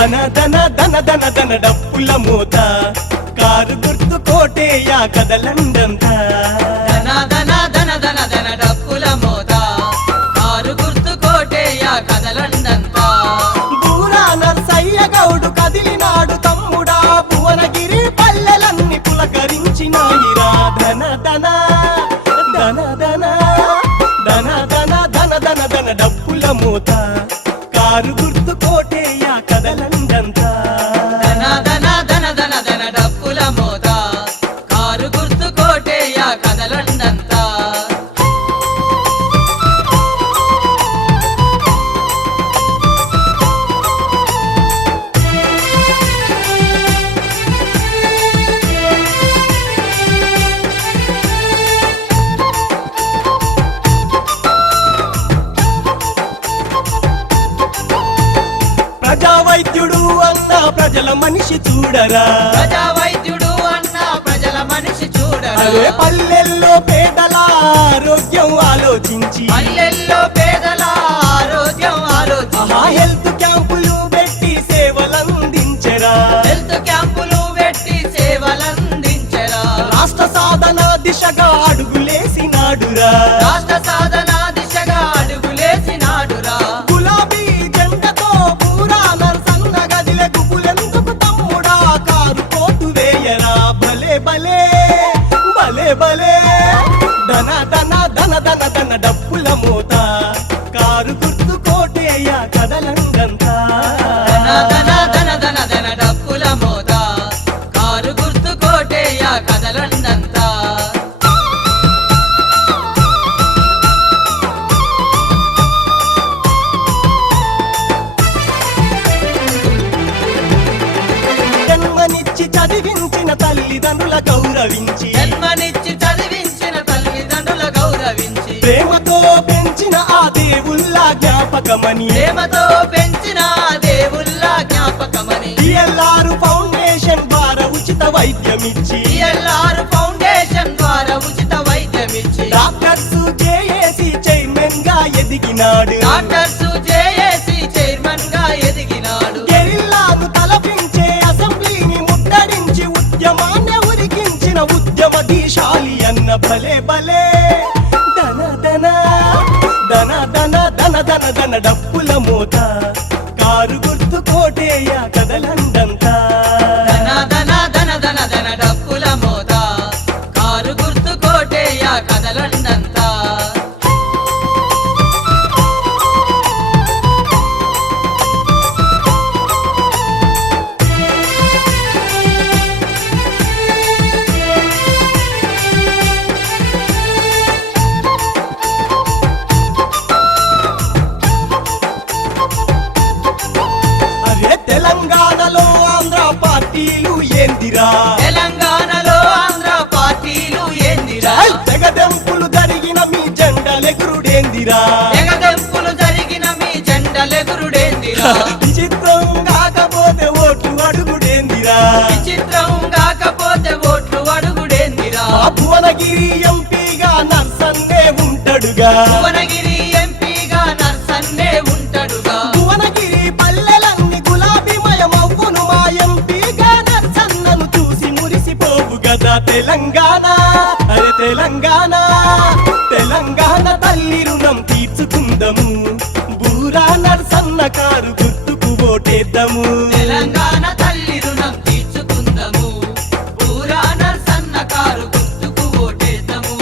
ధన ధన ధన ధన ధన డప్పుల మూత కారు గుర్తు కోటేయ కదలండంతా ధన ధన ధన ధన ధన డప్పుల మోత కారు గుర్తు కోటేయ కదలండంతా బూరా నర్సయ్య గౌడు కదిలినాడు తమ్ముడా భువనగిరి పల్లెలన్నీ పులకరించినాయిరా ధన ధన ధన ధన ధన ధన ధన ధన ధన డప్పుల మూత కారు గుర్తు కోటేయ కదలండంతా ధన ధన ధన ధన ధన డప్పుల మోత కారు గుర్తు కోటేయ కదలండంతా ప్రజా వైద్యుడు అన్న ప్రజల మనిషి చూడరా ప్రజా వైద్యుడు అన్న ప్రజల మనిషి చూడరా అదే పల్లెల్లో పేదల ఆరోగ్యం ఆలోచించి పల్లెల్లో పేదల ఆరోగ్యం ఆలోచించి హెల్త్ క్యాంపులు పెట్టి సేవలందించరా హెల్త్ క్యాంపులు పెట్టి సేవలందించరా రాష్ట్ర సాధన దిశగా అడుగులేసినాడురా రాష్ట్ర సాధన దిశగా అడుగులేసినాడురా గులాబీ జెండతో పూరా నరసన్న గదిలే గుబులెందుకు తమ్ముడా కారు కోటు వేయరా భలే భలే భలే భలే ధన ధన ధన ధన ధన డప్పుల మూత కారు గుర్తు కోటేయ కదలంగంతా ధన ధన ధన ధన ధన డప్పుల మోత కారు గుర్తు కోటేయ కదలండంతా జన్మనిచ్చి చదివించిన తల్లిదండ్రుల గౌరవించి జన్మనిచ్చి చదివించిన తల్లిదండ్రుల గౌరవించి ప్రేమతో పెంచిన ఆ దేవుళ్ళ జ్ఞాపకమని ప్రేమతో పెంచిన దేవుళ్ళ జ్ఞాపకమని DLR ఫౌండేషన్ ద్వారా ఉచిత వైద్యమిచ్చి DLR ఫౌండేషన్ ద్వారా ఉచిత వైద్యమిచ్చి డాక్టర్స్ జేఏసీ చైర్మన్ గా ఎదిగినాడు డాక్టర్స్ జేఏసీ చైర్మన్ గా ఎదిగినాడు గెరిల్లాను తలపించే అసెంబ్లీని ముట్టడించి ఉద్యమాన్ని ఉరికించిన ఉద్యమ దీశాలి అన్న భలే భలే ధన ధన ధన ధన ధన ధన ధన డప్పుల మూత కారు గుర్తు కోటేయ కదలండంతా ధన ధన ధన ధన ధన డప్పుల మోత కారు గుర్తు కోటేయ కదలండంతా అరే తెలంగాణలో ఆంధ్ర పార్టీలు ఏందిరా తెలంగాణలో ఆంధ్ర పార్టీలు ఏందిరా తెగదెంపులు జరిగిన మీ జెండలెగురుడేందిరా తెగదెంపులు జరిగిన మీ జెండలెగురుడేందిరా విచిత్రం కాకపోతే ఓట్లు అడుగుడేందిరా విచిత్రం కాకపోతే ఓట్లు అడుగుడేందిరా ఆ భువనగిరి ఎంపీగా నర్సన్నే ఉంటాడుగా భువనగిరి ఎంపీగా నర్సన్నే ఉంటాడుగా భువనగిరి పల్లెలన్నీ గులాబీమయమవ్వును మా ఎంపీగా నర్సన్నను చూసి మురిసిపోవు గదా తెలంగాణ అరే తెలంగాణ తెలంగాణ తల్లి రుణం తీర్చుకుందము బూరా నర్సన్న కారు గుర్తుకు ఓటేద్దాము తెలంగాణ తల్లి రుణం తీర్చుకుందాము పూరా నర్సన్న కారు గుర్తుకు ఓటేద్దాము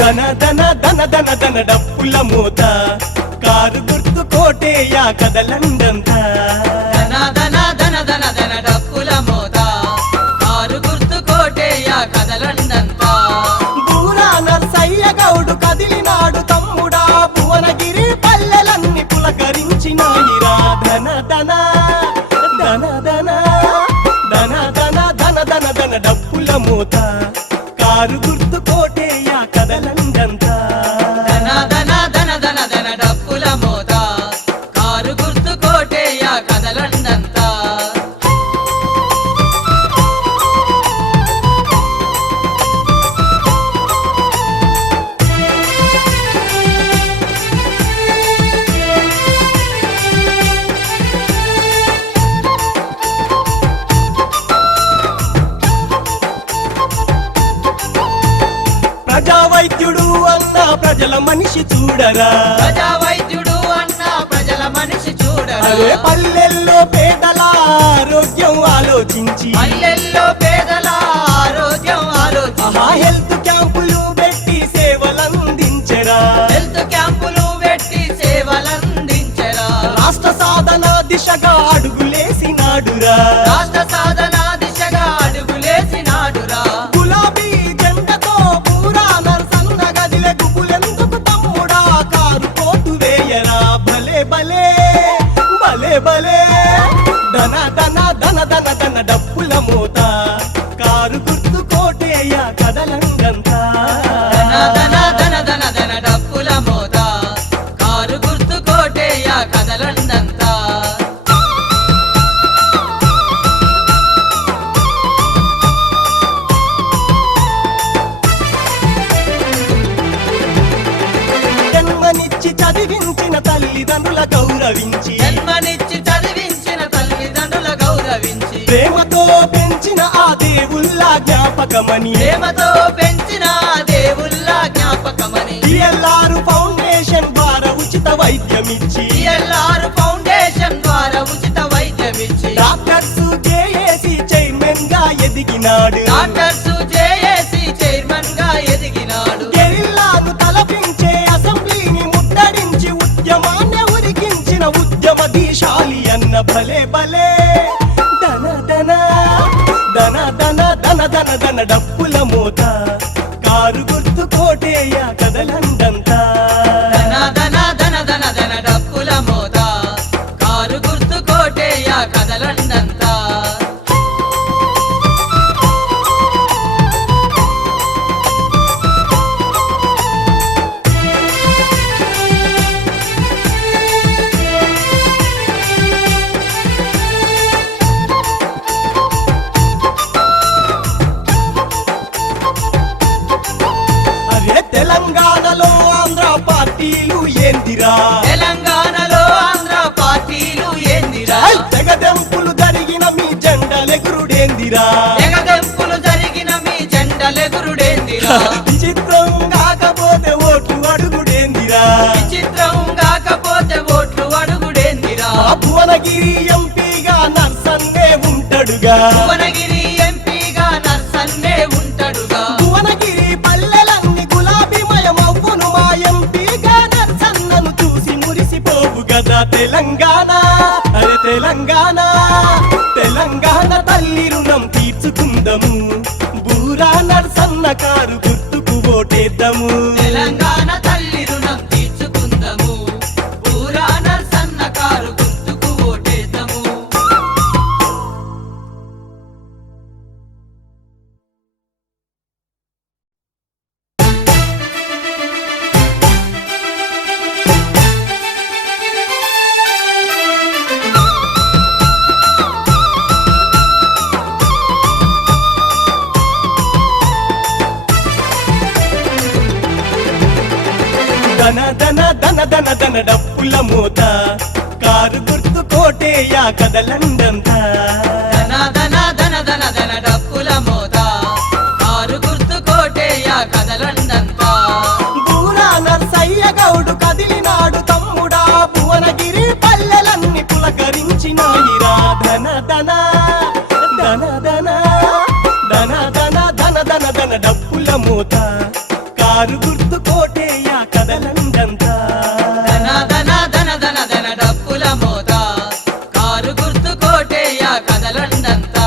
ధన ధన ధన ధన ధన డప్పుల మూత కారు గుర్తు కోటేయ కదలండంతా ధన ధన ధన ధన ధన డప్పుల మోత కారు గుర్తు కోటేయ కదలండంతా బూరా నర్సయ్య గౌడు కదిలినాడు తమ్ముడా భువనగిరి పల్లెలన్నీ పులకరించినాయిరా ధన ధన ధన ధన ధన ధన ధన ధన ధన డప్పుల మూత కారు గుర్తు కోటేయ కదలండంతా ధన ధన ధన ధన ధన డప్పుల మోత కారు గుర్తు కోటేయ కదలండంతా ప్రజా వైద్యుడు అన్న ప్రజల మనిషి చూడరా ప్రజా వైద్యుడు అన్న ప్రజల మనిషి చూడరా అదే పల్లెల్లో పేదల ఆరోగ్యం ఆలోచించి పల్లెల్లో పేదల ఆరోగ్యం ఆలోచించి హెల్త్ క్యాంపులు పెట్టి సేవలందించరా హెల్త్ క్యాంపులు పెట్టి సేవలందించరా రాష్ట్ర సాధన దిశగా అడుగులేసినాడురా రాష్ట్ర సాధన దిశగా అడుగులేసినాడురా గులాబీ జెండతో పూరా నరసన్న గదిలే గుబులెందుకు తమ్ముడా కారు కోటు వేయరా భలే భలే భలే భలే ధన ధన ధన ధన ధన డప్పుల మూత కారు గుర్తు కోటేయ కదలంగంతా ధన ధన ధన ధన ధన డప్పుల మోత కారు గుర్తు కోటేయ కదలండంతా జన్మనిచ్చి చదివించిన తల్లిదండ్రుల గౌరవించి జన్మనిచ్చి చదివించిన తల్లిదండ్రుల గౌరవించి ప్రేమతో పెంచిన ఆ దేవుళ్ళ జ్ఞాపకమని ప్రేమతో పెంచిన దేవుళ్ళ జ్ఞాపకమని DLR ఫౌండేషన్ ద్వారా ఉచిత వైద్యమిచ్చి DLR ఫౌండేషన్ ద్వారా ఉచిత వైద్యమిచ్చి డాక్టర్స్ జేఏసీ చైర్మన్ గా ఎదిగినాడు డాక్టర్స్ జేఏసీ చైర్మన్ గా ఎదిగినాడు గెరిల్లాను తలపించే అసెంబ్లీని ముట్టడించి ఉద్యమాన్ని ఉరికించిన ఉద్యమ దీశాలి అన్న భలే భలే ధన ధన ధన ధన ధన ధన ధన డప్పుల మూత కారు గుర్తు కోటేయ కదలండంతా ధన ధన ధన ధన ధన డప్పుల మోత కారు గుర్తు కోటేయ కదలండంతా అరే తెలంగాణలో ఆంధ్ర పార్టీలు ఏందిరా తెలంగాణలో ఆంధ్ర పార్టీలు ఏందిరా తెగదెంపులు జరిగిన మీ జెండలెగురుడేందిరా తెగదెంపులు జరిగిన మీ జెండలెగురుడేందిరా విచిత్రం కాకపోతే ఓట్లు అడుగుడేందిరా విచిత్రం కాకపోతే ఓట్లు అడుగుడేందిరా ఆ భువనగిరి ఎంపీగా నర్సన్నే ఉంటాడుగా భువనగిరి ఎంపీగా నర్సన్నే ఉంటాడుగా భువనగిరి పల్లెలన్నీ గులాబీమయమవ్వును మా ఎంపీగా నర్సన్నను చూసి మురిసిపోవు కదా తెలంగాణ అరే తెలంగాణ తెలంగాణ తల్లి రుణం తీర్చుకుందము బూరా నర్సన్న కారు గుర్తుకు ఓటేద్దాము తెలంగాణ తల్లి రుణం తీర్చుకుందాము పూరా నర్సన్న కారు గుర్తుకు ఓటేద్దాము ధన ధన ధన ధన ధన డప్పుల మూత కారు గుర్తు కోటేయ కదలండంతా ధన ధన ధన ధన ధన డప్పుల మోత కారు గుర్తు కోటేయ కదలండంతా బూరా నర్సయ్య గౌడు కదిలినాడు తమ్ముడా భువనగిరి పల్లెలన్నీ పులకరించినాయిరా ధన ధన ధన ధన ధన ధన ధన ధన ధన డప్పుల మూత కారు గుర్తు కోటేయ కదలండంతా ధన ధన ధన ధన ధన డప్పుల మోత కారు గుర్తు కోటేయ కదలండంతా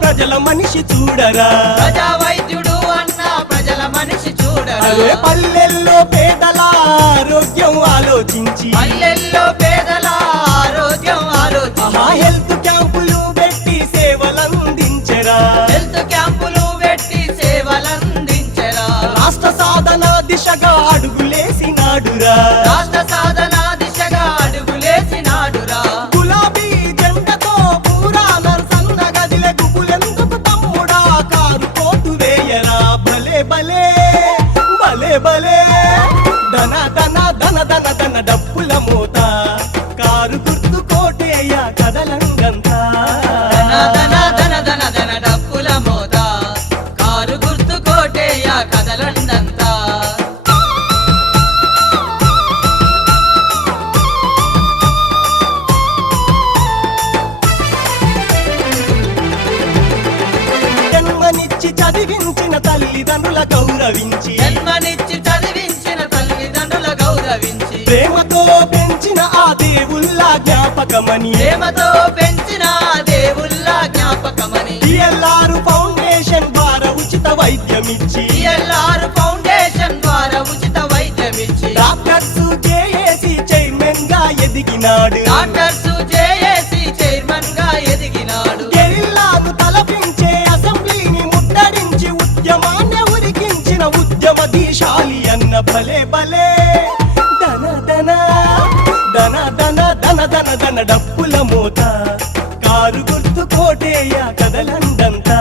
ప్రజల మనిషి చూడరా ప్రజా వైద్యుడు అన్న ప్రజల మనిషి చూడరా అదే పల్లెల్లో పేదల ఆరోగ్యం ఆలోచించి పల్లెల్లో పేదల ఆరోగ్యం ఆలోచించి హెల్త్ క్యాంపులు పెట్టి సేవలందించరా హెల్త్ క్యాంపులు పెట్టి సేవలందించరా రాష్ట్ర సాధన దిశగా అడుగులేసినాడురా రాష్ట్ర సాధన దిశగా అడుగులేసినాడురా గులాబీ జెండతో పూరా నరసన్న గదిలే గుబులెందుకు తమ్ముడా కారు కోటు వేయరా భలే భలే భలే భలే ధన ధన ధన ధన ధన డప్పుల మూత కారు గుర్తు కోటేయ కదలంగంతా ధన ధన ధన ధన ధన డప్పుల మోత కారు గుర్తు కోటేయ కదలండంతా జన్మనిచ్చి చదివించిన తల్లిదండ్రుల గౌరవించి జన్మనిచ్చి చదివించిన తల్లిదండ్రుల గౌరవించి ప్రేమతో పెంచిన ఆ దేవుళ్ళ జ్ఞాపకమని ప్రేమతో పెంచిన దేవుళ్ళ జ్ఞాపకమని డిఎల్ఆర్ ఫౌండేషన్ ద్వారా ఉచిత వైద్యమిచ్చి డిఎల్ఆర్ ఫౌండేషన్ ద్వారా ఉచిత వైద్యమిచ్చి డాక్టర్స్ జేఏసీ చైర్మన్ గా ఎదిగినాడు డాక్టర్స్ జేఏసీ చైర్మన్ గా ఎదిగినాడు గెరిల్లాను తలపించే అసెంబ్లీని ముట్టడించి ఉద్యమాన్ని ఉరికించిన ఉద్యమ దీశాలి అన్న భలే భలే ధన ధన ధన ధన ధన ధన ధన డప్పుల మూత కారు గుర్తు కోటేయ కదలండంతా